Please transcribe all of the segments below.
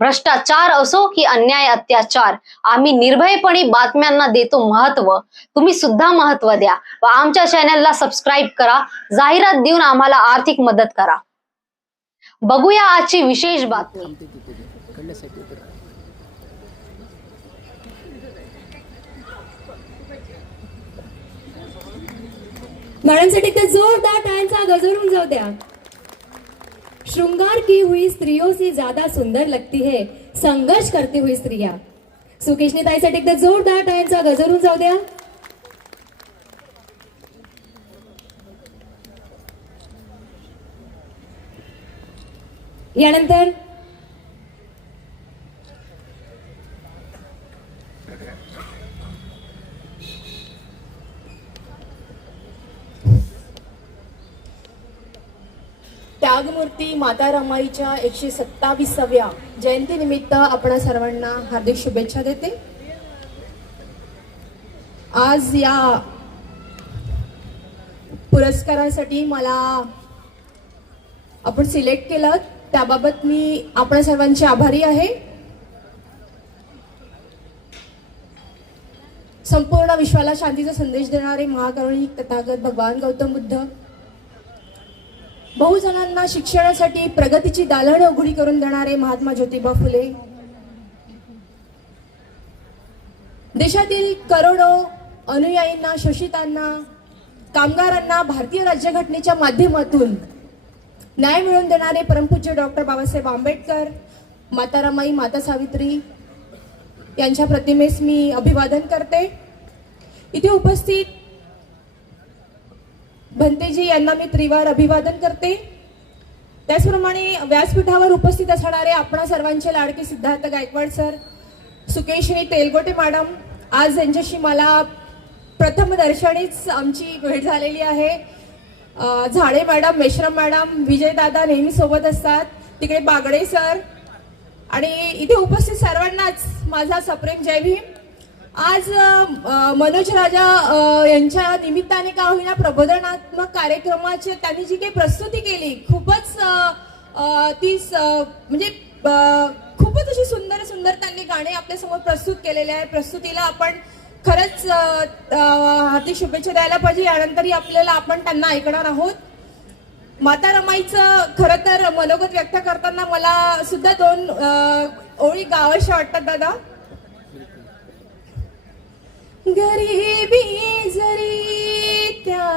भ्रष्टाचार असो की अन्याय अत्याचार आम्ही निर्भयपणे बातम्यांना देतो महत्त्व. तुम्ही सुद्धा महत्त्व द्या व आमच्या चॅनलला सबस्क्राईब करा. जाहिरात देऊन आम्हाला आर्थिक मदत करा. बघूया आजची विशेष बातमी. मॅडमसाठी जोरदार टाळ्यांचा गजरून जाऊ द्या. श्रृंगार की हुई स्त्रियों से ज्यादा सुंदर लगती है संघर्ष करती हुई स्त्रिया। सुकेशनी ताईसाठी एकदा जोरदार टाईमचा गजरून जाऊ द्या। यानंतर त्यागमूर्ती माता रमाईच्या एकशे सत्तावीसाव्या जयंतीनिमित्त आपण सर्वांना हार्दिक शुभेच्छा देते. आज या पुरस्कारासाठी मला आपण सिलेक्ट केलं. त्याबाबत मी आपण सर्वांची आभारी आहे. संपूर्ण विश्वाला शांतीचा संदेश देणारे महाकरुणिक तथागत भगवान गौतम बुद्ध बहुजनांना शिक्षणासाठी प्रगतीची दालन उघडी करून देणारे महात्मा ज्योतिबा फुले. देशातील करोडो अनुयायींना शोषितांना कामगारांना भारतीय राज्यघटनेच्या माध्यमातून न्याय मिळवून देणारे परमपूज्य डॉक्टर बाबासाहेब आंबेडकर मातारामाई माता सावित्री यांच्या प्रतिमेस मी अभिवादन करते. इथे उपस्थित भंतेजी यांना मी त्रिवार अभिवादन करते. त्याचप्रमाणे व्यासपीठावर उपस्थित असणारे आपणा सर्वांचे लाडके सिद्धार्थ गायकवाड सर सुकेशनी तेलगोटे मॅडम आज यांच्याशी मला प्रथम दर्शनीच आमची भेट झालेली आहे. झाडे मॅडम मेश्रम मॅडम विजय दादा नेहमी सोबत असतात. तिकडे बागडे सर आणि इथे उपस्थित सर्वांनाच माझा सप्रेम जय भीम. आज मनोज राजा यांच्या निमित्ताने का होईना प्रबोधनात्मक कार्यक्रमाची त्यांनी जी काही प्रस्तुती केली खूपच ती स- म्हणजे खूपच अशी सुंदर सुंदर त्यांनी गाणे आपल्यासमोर प्रस्तुत केलेले आहे. प्रस्तुतीला आपण खरंच हाती शुभेच्छा द्यायला पाहिजे. यानंतरही आपल्याला आपण त्यांना ऐकणार आहोत. माता रमाईचं खरं तर मनोगत व्यक्त करताना मला सुद्धा दोन ओळी गावाशा वाटतात दादा. गरिबी जरी त्या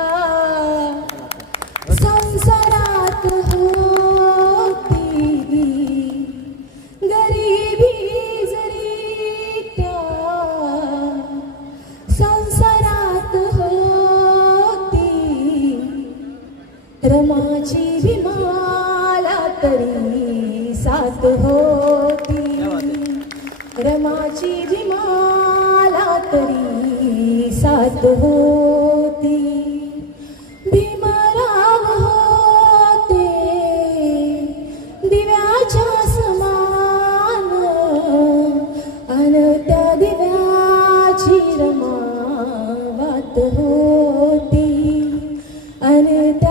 संसारात होती. गरिबी जरी त्या संसारात होती. रमाची विमाला तरी साथ होती. रमाची विमाला तरी सात होती. भीमराव होते. दिव्याच्या समान अन त्या दिव्याची रमावात होती. अन त्या